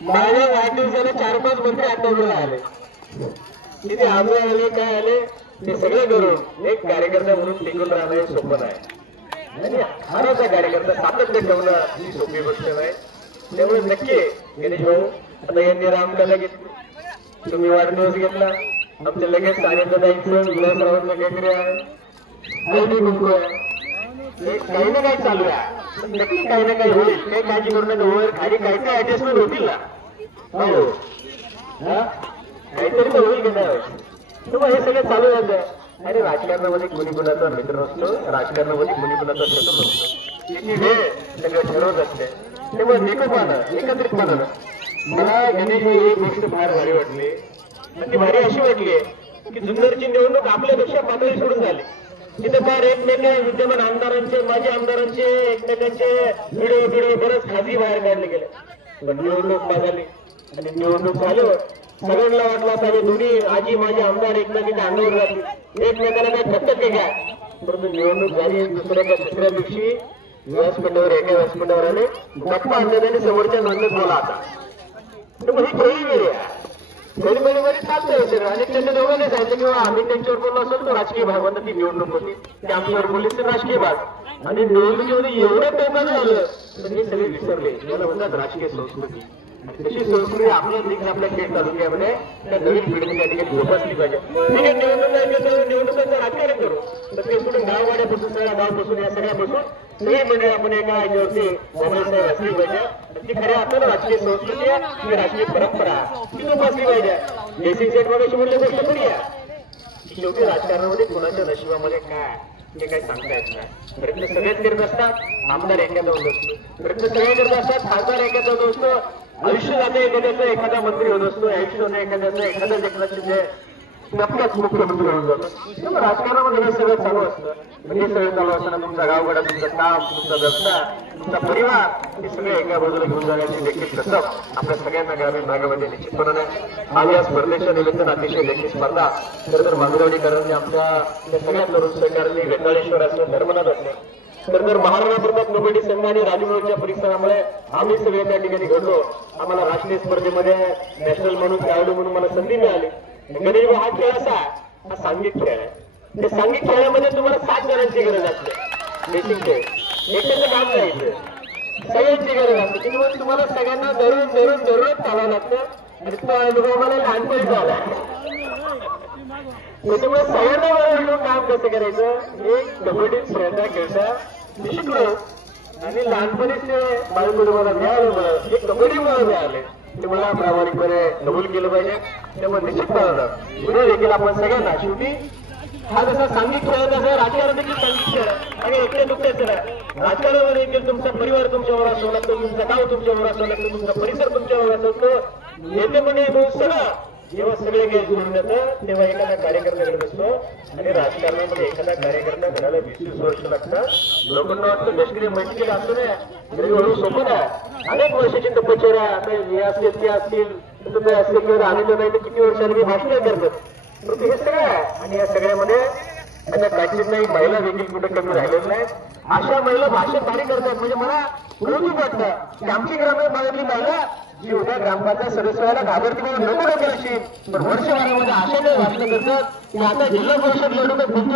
माझ्या वाढदिवसाला 4-5 मंत्री आठवड्याला आले. किती आमदार आले काय आले ते सगळे करून एक कार्यकर्ता म्हणून टिकून राहणं हे सोपं नाही आणि हाराचा कार्यकर्ता सातत्य ठेवणं ही सोपी गोष्ट नाही. त्यामुळे नक्की गणेश भाऊ आता यांनी रामकला घेतली, तुम्ही वाढदिवस घेतला, आमच्या लगेच सानिध्य जायचं विलासरावांना काहीतरी हळदी कुंकू काही ना काही चालू आहे. नक्की काही ना काही होईल, काही काळजी करू नका. वर खाली काही काही ऍडजस्टमेंट होतील ना. हो काहीतरी तर होईल का नाही. मग हे सगळं चालू जातं. अरे राजकारणामध्ये कोणी कुणाचा मित्र नसतो, राजकारणामध्ये कोणी कुणाचा शत्रू नसतो. त्याची वेळ सगळं ठरवत असते. त्यामुळे निकोपानं एकत्रितपणानं मला गणेश एक गोष्ट फार भारी वाटली आणि ती भारी अशी वाटली की जुन्नरची निवडणूक आपल्यापेक्षा पातळी सोडून झाली. तिथे फार एकमेका विद्यमान आमदारांचे माजी आमदारांचे एकमेकांचे व्हिडिओ बरेच खाजगी बाहेर काढले गेले. पण निवडणूक मागाली आणि निवडणूक झाल्यावर सगळ्यांना वाटलं आता दोन्ही आजी माझे आमदार एकमेकांच्या अंगावर राहतील, एकमेकांना काही ठक्कर ते काय. परंतु निवडणूक झाली तिसऱ्या दिवशी व्यासपीठावर एका व्यासपीठावर आले गप्पा आणल्याने समोरच्या नोंदत बोला आता. तर मग ही खेळी गेली गडबडीमध्ये चालतंय सगळं. आणि त्यांच्या दोघांनी सांगितलं किंवा आम्ही त्यांच्यावर बोललो असेल तो राजकीय भाग होता, ती निवडणूक होती, ते आमच्यावर बोलले ते राजकीय भाग. आणि निवडणुकीमध्ये एवढं पेपर झालं तर हे सगळे विसरले. याला म्हणतात राजकीय संस्कृती. तशी संस्कृती आपल्या देखील आपल्या खेड तालुक्यामध्ये त्या नवीन पिढीने त्या ठिकाणी जोपासली पाहिजे. ठीक आहे, निवडणुकांचं राजकारण करू तर ते सोडून गाववाड्यापासून सगळ्या गावपासून या सगळ्यापासून सगळी मंडळी आपण एका याच्यावरती मोबाईल असली पाहिजे. ती खऱ्या अर्थानं राजकीय संस्कृती आहे, ती राजकीय परंपरा ती जोपासली पाहिजे. जयसिंग शेठ मगाशी म्हणले गोष्ट खरी आहे. शेवटी राजकारणामध्ये कोणाच्या नशिबामध्ये काय हे काही सांगता येत नाही. प्रयत्न सगळेच करत असतात, आमदार एखादा होत असतो, प्रयत्न सगळे करत असतात, खासदार एखादा होत असतो, आयुष्य जाते एखाद्याचं एखादा मंत्री होत असतो, आयुष्य होतं एखाद्याचं एखादा एकनाथ शिंदे नक्कीच मुख्यमंत्री होऊन जातो. तेव्हा राजकारणामध्ये हे सगळं चालू असतं. म्हणजे सगळं चालू असताना तुमचा गावगडा, तुमचं काम, तुमचा व्यवसाय, तुमचा परिवार हे सगळे एका बाजूला घेऊन जाण्याची देखील कसब आपल्या सगळ्यांना ग्रामीण भागामध्ये निश्चितपणाने आज या स्पर्धेच्या निमित्तानं अतिशय देखील स्पर्धा खरं तर मांगरवाडीकरांनी आमच्या सगळ्या तरुण सहकाऱ्यांनी वेताळेश्वर असं धर्मनाथ असले तर महाराणा प्रताप कबड्डी संघ आणि राजमोहनच्या परिसरामुळे आम्ही सगळे त्या ठिकाणी घडलो. आम्हाला राष्ट्रीय स्पर्धेमध्ये नॅशनल म्हणून खेळाडू म्हणून मला संधी मिळाली. गणेश हा खेळ असा हा सांघिक खेळ आहे. त्या सांघिक खेळामध्ये तुम्हाला 7 जणांची गरज असते. बेसिक खेळ एकट्याचं काम नाही, सगळ्यांची गरज असते. त्यामुळे तुम्हाला सगळ्यांना दररोज चालावं लागतं आणि तो अनुभव मला लहानपणी आला. त्याच्यामुळे सगळ्यांना मला काम कसं करायचं हे कबड्डी खेळता खेळता शिकलो आणि लहानपणीच ते बाळगुड मला मिळालं. हे कबड्डी मला मिळाले ते मला प्रामाणिकपणे कबूल केलं पाहिजे. त्यामुळे निश्चितपणे पुढे देखील आपण सगळ्यांना शेवटी हा जसा सांघिक खेळ तसा राजकारण देखील सांघिक खेळ आणि एकटे दुखतेच राजकारणामध्ये देखील तुमचा परिवार तुमच्यावर असावं लागतो, तुमचं गाव तुमच्यावर असावं लागतं, तुमचा परिसर तुमच्यावर असतो. नेतेपणे सगळं जेव्हा सगळे काही जोडून येतं तेव्हा एखादा कार्यकर्ता घडत असतो. आणि राजकारणामध्ये एखादा कार्यकर्ता घडायला 20-20 वर्ष लागतं. लोकांना वाटतं लष्करी मैत्रीला असतो ना सोपं नाही. अनेक वर्षाची तपश्चर्या हे असतील ते असतील तुम्ही असतील किंवा आलेलं नाही तर किती वर्षांनी भाषण करतात. परंतु हे सगळं आहे आणि या सगळ्यामध्ये आता काहीच नाही, महिला देखील कुठे कमी राहिलेल्या नाहीत. अशा महिला भाषण भारी करतात. म्हणजे मला कौतुक वाटतं की आमची ग्रामीण भागातली महिला जी उद्या ग्रामपंचायत सदस्याला घाबरती म्हणून नको डोक्याला अशी पण वर्षभरामध्ये अशा काही भाषण करतात की आता जिल्हा परिषद लढवतात तुमची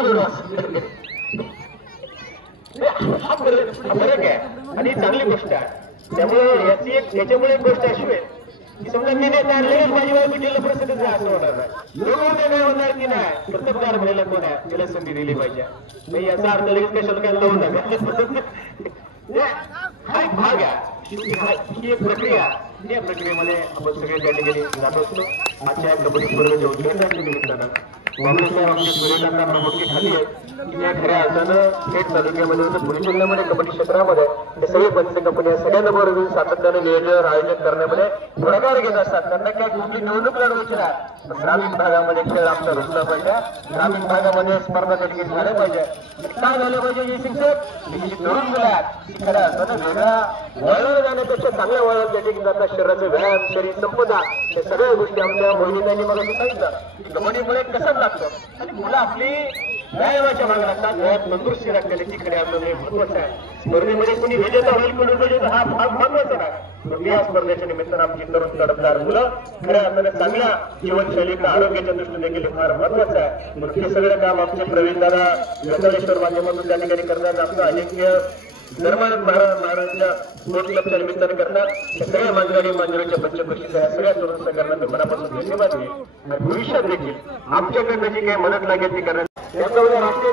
हा फरक आहे आणि चांगली गोष्ट आहे. त्यामुळे याच्यामुळे एक गोष्ट अशी आहे की समजा मी नेता लगेच माझी बायको जिल्हा परिषदेचं असं होणार नाही. लोक काय होणार की नाही कर्तबगार महिला कोण आहे त्याला संधी दिली पाहिजे. याचा अर्थ लगेच कशाला काय लावून नका. हा एक भाग आहे, ही एक प्रक्रिया. या प्रक्रियेमध्ये आपण सगळे त्या ठिकाणी जात असतो. आजच्या कबड्डी स्पर्धेच्या उद्घाटनाच्या निमित्तानं काँग्रेसला आमच्या सूर्यकांतांना मोठी खाली आहे की या खऱ्या अर्थानं खेड तालुक्यामध्ये पुणे जिल्ह्यामध्ये कबड्डी क्षेत्रामध्ये हे सगळे पंच कंपन्या सगळ्यांना बरोबर सातत्याने नियोजन आयोजन करण्यामध्ये पुढाकार घेत असतात. त्यांना काय कुठली निवडणूक लढवायची नाही. ग्रामीण भागामध्ये खेळ आमचा रुजला पाहिजे, ग्रामीण भागामध्ये स्पर्धा त्या ठिकाणी झाल्या पाहिजे. काय झालं पाहिजे जयसिंग साहेब तरुण मुलं आहेत खऱ्या अर्थानं वेगळा वळण जाण्यापेक्षा चांगल्या वळण त्या ठिकाणी जातात. शरीराचे व्यायाम, शरीर संपदा हे सगळ्या गोष्टी आमच्या मोहिनीतांनी मला सांगितलं की कबड्डीमुळे कसं लागतं आणि मुलं आपली व्यायामाच्या मागे लागतात. वयात तंदुरुस्ती राखण्याची खऱ्या अर्थाने महत्वाचं आहे. स्पर्धेमध्ये कोणी विजेता होईल कोणी विजेता हा भाग महत्वाचा नाही. पण या स्पर्धेच्या निमित्तानं आमची तरुण तडफदार मुलं खऱ्या अर्थाने चांगल्या जीवनशैलीकडे आरोग्याच्या दृष्टीने देखील फार महत्वाचं आहे. मग हे सगळं काम आमचे प्रवीण दादा व्यंकटेश्वर माध्यमातून त्या ठिकाणी करण्यात आमचं अनेक धर्मात महाराजांच्या स्पोर्ट क्लबच्या निमित्तानं करतात. सगळ्या मांजराडी मांजराच्या पंचकृषीच्या सगळ्या तरुण संघटनांना मनापासून धन्यवाद आहे. भविष्यात देखील आमच्याकडनं जी काही मदत लागेल ती करणार. त्याच्यामध्ये राष्ट्रीय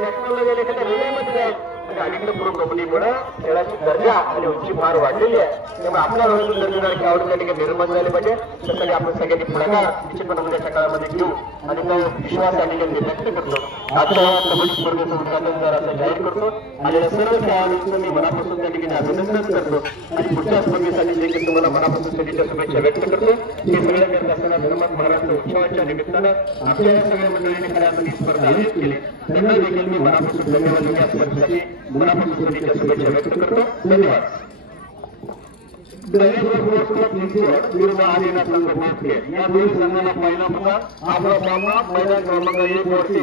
नॅशनलला गेले एखाद्या रिलेमध्ये जाईल म्हणजे अलीकडे प्रो कबड्डीमुळे खेळाची दर्जा आणि उंची फार वाढलेली आहे. त्यामुळे आपल्या वेळेतून दर्जेदार खेळाडू त्या ठिकाणी निर्माण झाले पाहिजे. त्यासाठी आपण सगळ्यांनी पुढाकार निश्चितपणे उद्याच्या काळामध्ये घेऊ आणि तो विश्वास त्या ठिकाणी व्यक्त करतो. आता या कबड्डी स्पर्धेचं उद्घाटन जर असं जाहीर करतो आणि सर्व खेळाडूंचं मी मनापासून त्या ठिकाणी अभिनंदन करतो आणि पुढच्या स्पर्धेसाठी देखील तुम्हाला मनापासून सगळ्यांच्या शुभेच्छा व्यक्त करतो. हे सगळ्या करत असताना धर्मात महाराष्ट्र उत्सवाच्या निमित्तानं आपल्या या सगळ्या मंडळींनी खऱ्या स्पर्धा आयोजित केली त्यांना देखील मी मनापासून धन्यवाद या स्पर्धेसाठी मनापासून सगळ्यांच्या शुभेच्छा व्यक्त करतो. धन्यवाद. विरुद्ध आलेला संघ भारतीय या दोन संघांना पहिला होता. आपला सामना मैदान क्रमांक 1 वरती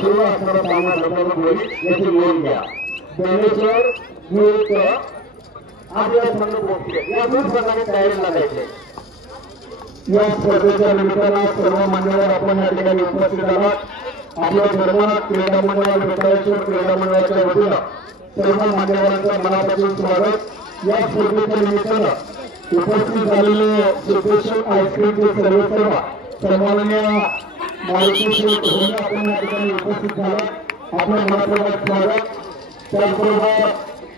सुरू असणारा सामना लढवत होईल याची नोंद घ्या. ज्ञानेश्वर विरुद्ध आलेला संघ भारतीय या दोन संघाने तयारीला जायचे. या स्पर्धेच्या निमित्तानं सर्व मान्यवर आपण या ठिकाणी उपस्थित आहात. आपल्या धर्मात क्रीडा मंडळ आणि बेताळेश्वर क्रीडा मंडळाच्या वतीनं सर्व मान्यवरांचं मनापासून स्वागत. या स्पर्धेच्या निमित्तानं उपस्थित झालेले सिद्धेश्वर आईस्क्रीमचे सर्व सन्माननीय मारुती आपण या ठिकाणी उपस्थित झाला. आपल्या मनापूर्वक स्वागत. त्याचबरोबर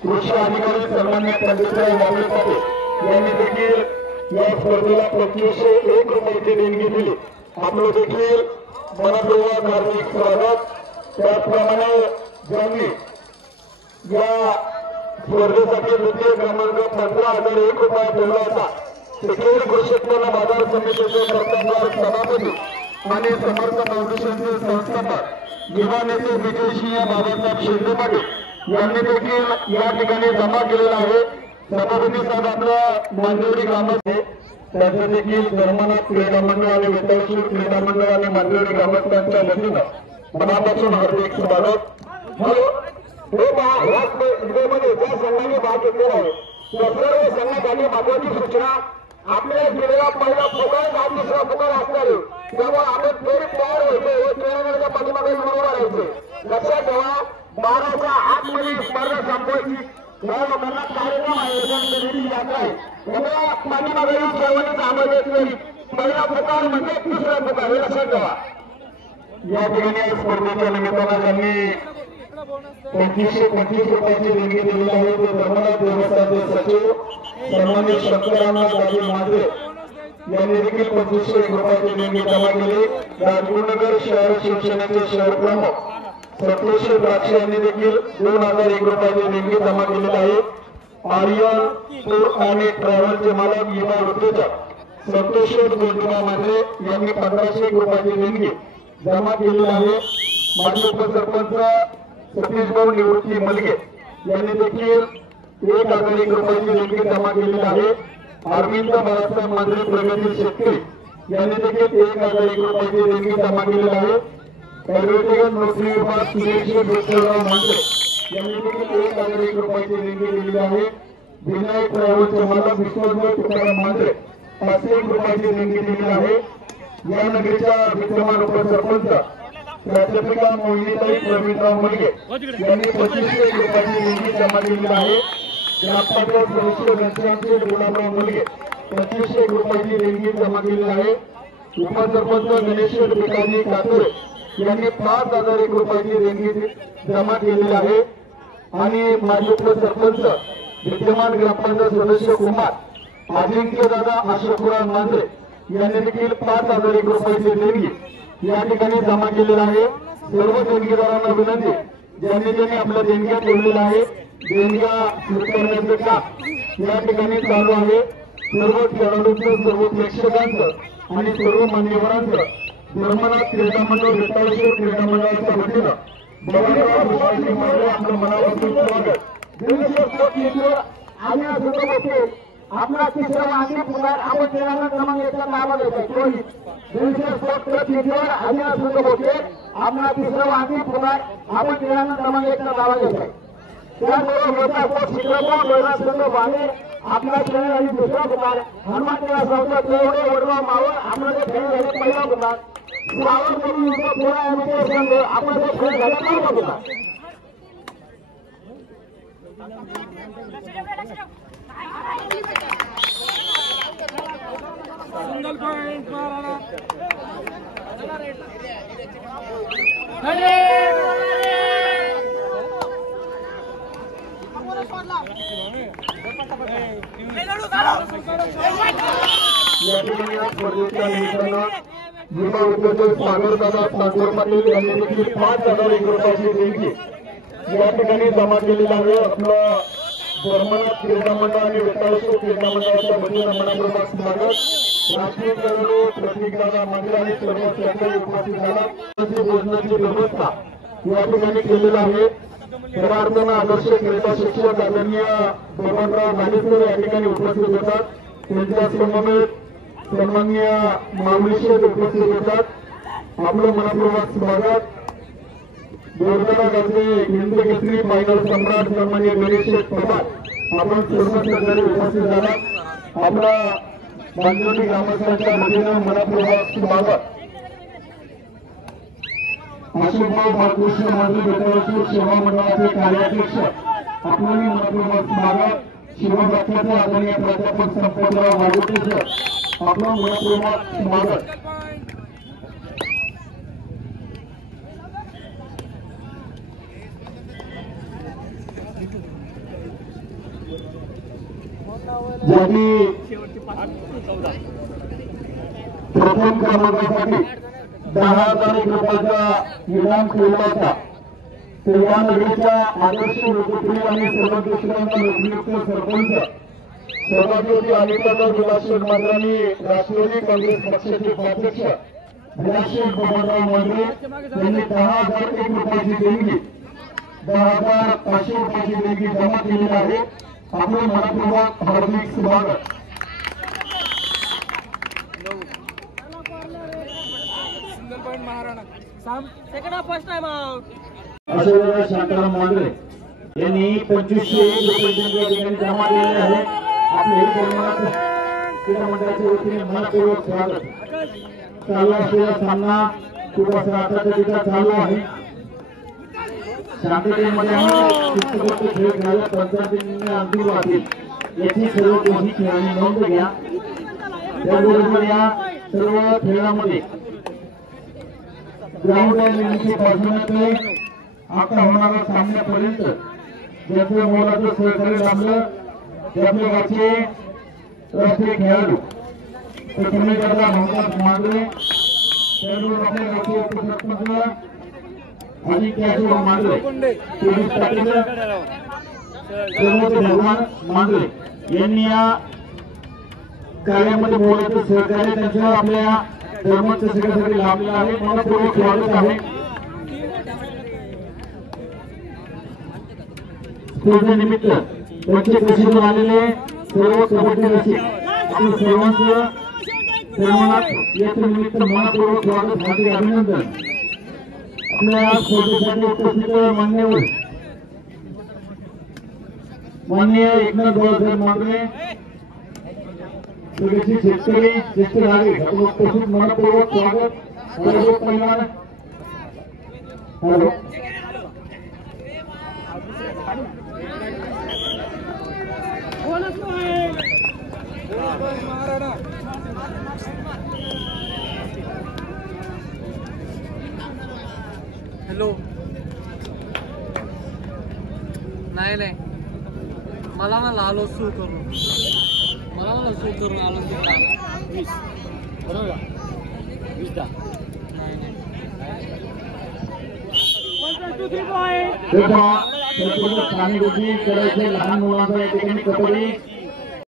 कृषी अधिकारी सन्मान्य पंडितराव वाबळे यांनी देखील या स्पर्धेला 2501 रुपयाची देणगी दिली. आपलं देखील मनपूर्वक हार्दिक स्वागत. त्याचप्रमाणे ज्यांनी या स्पर्धेसाठी द्वितीय क्रमांक 15,001 रुपये ठेवला होता तिथे कृषी उत्पन्न बाजार समितीचे कर्तव्यवार सभापती आणि समर्थ फाउंडेशनचे संस्थापक युवा नेते विजयसिंह बाबासाहेब शिंदे पाटील यांनी देखील या ठिकाणी जमा केलेला आहे. सभापती साहेब आपल्या मांजरेडी ग्रामस्थ त्यांचं देखील धर्मनाथ क्रीडा मंडळ आणि बेताळेश्वर क्रीडा मंडळ आणि मांजरेडी ग्रामस्थांच्या वतीनं मनापासून हार्दिक स्वागत. या स्पर्धेमध्ये ज्या संघाने भाग घेतलेला आहे त्या सर्व संघासाठी महत्वाची सूचना. आपल्या जिल्ह्याला पहिला पुकार हा दुसरा पुकार असणार आहे. तेव्हा आपण त्वरित तयार व्हायचे व ट्रेनरच्या पाठीमागे बरोबर राहायचे. लक्षात ठेवा 12च्या आतमध्ये स्पर्धा संपवायची. या लोकांना कार्यक्रम आहे यात्रा आहे त्यामुळे पाठीमागे शेवटचा आवाज येत नाही. पहिला पुकार म्हणजे दुसरा पुकार हे लक्षात ठेवा. या ठिकाणी स्पर्धेच्या निमित्तानं त्यांनी 2525 रुपयाची देणगी दिलेली आहे. ते धर्मनाथ देवस्थानचे सचिव सन्मान्य शंकरानाथ दाजी मांजरे यांनी देखील 2501 रुपयाची देणगी जमा केली. राजगुरुनगर शहर शिवसेनेचे शहर प्रमुख संतोष द्राक्षे यांनी देखील 2001 रुपयाची देणगी जमा केलेली आहे. आर्यन टूर आणि ट्रॅव्हलचे मालक युवा उद्योजक संतोष गोविंदराव मांजरे यांनी 1501 रुपयाची देणगी जमा केलेली आहे. माजी उपसरपंच सतीश भाऊ निवृत्ती मलगे यांनी देखील 1001 रुपयाची देणगी जमा केलेली आहे. अरविंद बाळासाहेब मांजरे प्रगती शेतकरी यांनी देखील 1001 रुपयाची देणगी जमा केलेली आहे. पर्यटन नोकरी विभाग सुरेश विठ्ठलराव मांजरे यांनी देखील 1001 रुपयाची देणगी दिलेली आहे. विनायक ट्रॅव्हलचे मालक विश्वनाथ तुकाराम मांजरे 501 रुपयाची देणगी दिलेली आहे. या नगरीच्या विद्यमान उपसरपंच प्राध्यापिका मोहिनीताई प्रवीणराव मलगे यांनी 2501 रुपयाची देणगी जमा केलेली आहे. ग्रामपंचायत सदस्य घनश्यामचे गुलाबराव मलगे 2501 रुपयाची देणगी जमा केलेली आहे. उपसरपंच गणेश्वर भिकाजी कातोरे यांनी 5001 रुपयाची देणगी जमा केलेली आहे. आणि माजी उपसरपंच विद्यमान ग्रामपंचायत सदस्य कुमार अजिंक्य दादा अशोकराव मांजरे यांनी देखील 5001 रुपयाची देणगी या ठिकाणी जमा केलेला आहे. सर्व देणगीदारांना विनंती ज्यांनी आपल्या देणग्या ठेवलेल्या आहे देणग्या स्वीकारण्याचं काम या ठिकाणी चालू आहे. सर्व खेळाडूंचं सर्व प्रेक्षकांचं आणि सर्व मान्यवरांचं धर्मनाथ क्रीडा मंडळ बेताळेश्वर क्रीडा मंडळाच्या वतीनं आपलं मनापासून स्वागत. आपला तिसरा मागणी पुकार आपण तेरांना क्रमांक 1चा नाव द्यायचा. 200 स्पोर्ट क्लब आणि आम्हाला तिसरं वाहतूक होणार आपण खेळांना क्रमांक 1चा दावा घेतोय त्यामुळे मोठा स्पोर्ट शिकवतो महिला संघ बाहेर आपला खेळ आणि दुसरा होणार हनुमान क्रीडा संस्था तेवढे वडगाव मावळ आम्हाला खेळ झाले पहिला होणार श्रावण करून पुन्हा एमके संघ आपण खेळ झाले पहिला होणार सिंगल पॉइंट मारा या ठिकाणी स्पर्धेच्या निमित्तानं जिल्हा उद्योजक सागरदादा सागर पाटील यांनी देखील 5,000 रुपयाची देणगी या ठिकाणी जमा केलेली आहे आपलं धर्मनाथ क्रीडा मंडळ आणि विकास क्रीडा मंडळाच्या वतीनं मनापूर्वक स्वागत राष्ट्रीय खेळाडू प्रतीकदादा मंदिर आणि सर्व सहकारी उपस्थित झाला भोजनाची व्यवस्था या ठिकाणी केलेली आहे खऱ्या अर्थानं आदर्श क्रीडा शिक्षक आदरणीय बबनराव गाडेकर या ठिकाणी उपस्थित होतात त्यांच्या समवेत सन्माननीय माऊलीशेठ उपस्थित होतात आपलं मनापूर्वक स्वागत जोरदार गाजरे हिंद केसरी फायनल सम्राट सन्माननीय गणेश पवार आपण सर्व सहकारी उपस्थित झाला आपला बांधवणी ग्रामस्थांच्या वतीनं मनापूर्वक स्वागत अशोकभाऊ बाळकृष्ण माधवी बेटाळसूर सेवा मंडळाचे कार्याध्यक्ष आपल्याला मनापूर्वक स्वागत शिवभक्ताचे आदरणीय प्राध्यापक संपतराव वाघोटे सर आपलं मनापूर्वक स्वागत ज्यांनी प्रथम क्रमांकासाठी 10,000 रुपयाचा इनाम ठेवला होता तर या नगरीच्या आदर्श लोकप्रिय आणि सर्वोत्कृष्टांना लोकनियुक्त सरपंच सभापती अनिता विलासशेठ मात्रांनी राष्ट्रवादी काँग्रेस पक्षाचे उपाध्यक्ष विलासशेठ बबनराव मांढरे यांनी 10,001 रुपयाची देणगी 10,500 रुपयाची देणगी जमा केलेली आहे आपलं मनापूर्वक हार्दिक स्वागत single point Maharana second half first time Ashokrao Shantaram Mandhare यांनी 2,501 रुपये ठिकाणी जमा केलेले आहे आपले क्रीडा मंडळाच्या वतीने मनपूर्वक स्वागत चालू असलेला सामना खूप असा आताचा चालू आहे शांततेमध्ये शिस्तबद्ध खेळ खेळायला पंचायतीने अंतिम वाटेल याची सर्व कोणी खेळाडू नोंद घ्या त्याबरोबर या सर्व खेळामध्ये ग्राउंड निर्मितीपासून ते आता होणाऱ्या सामन्यापर्यंत ज्याचं मोलाचं सहकार्य लाभलं त्याच्या गावचे राष्ट्रीय खेळाडू प्रथमेशदादा भाऊसाहेब मांढरे त्याबरोबर आपल्या गावचे उपसरपंच आणि त्याचे मांढरे पोलीस पाटील प्रमोद भगवान मांढरे यांनी या कार्यामध्ये मोलाचं सहकार्य त्यांच्या आपल्या धर्माच्या सगळ्यासाठी लाभलेलं आहे मनपूर्वक स्वागत आहे स्पर्धेनिमित्त त्यांचे प्रसिद्ध आलेले सर्व कबड्डी रसिक आपण सर्वांचं सन्मानात याच्या निमित्त मनपूर्वक स्वागत हार्दिक अभिनंदन आपल्या स्पर्धेसाठी उपस्थित माननीय एकनाथ बाळासाहेब मांढरे प्रगती शेतकरी ज्येष्ठ नागरिक आपण उपस्थित मनपूर्वक स्वागत पहिलवान हॅलो महाराणा हॅलो नाही नाही मला ना लालो सू करून मला ना सू करून आलो 20 बरोबर 20 दा लहान मुलांचा या ठिकाणी कबड्डी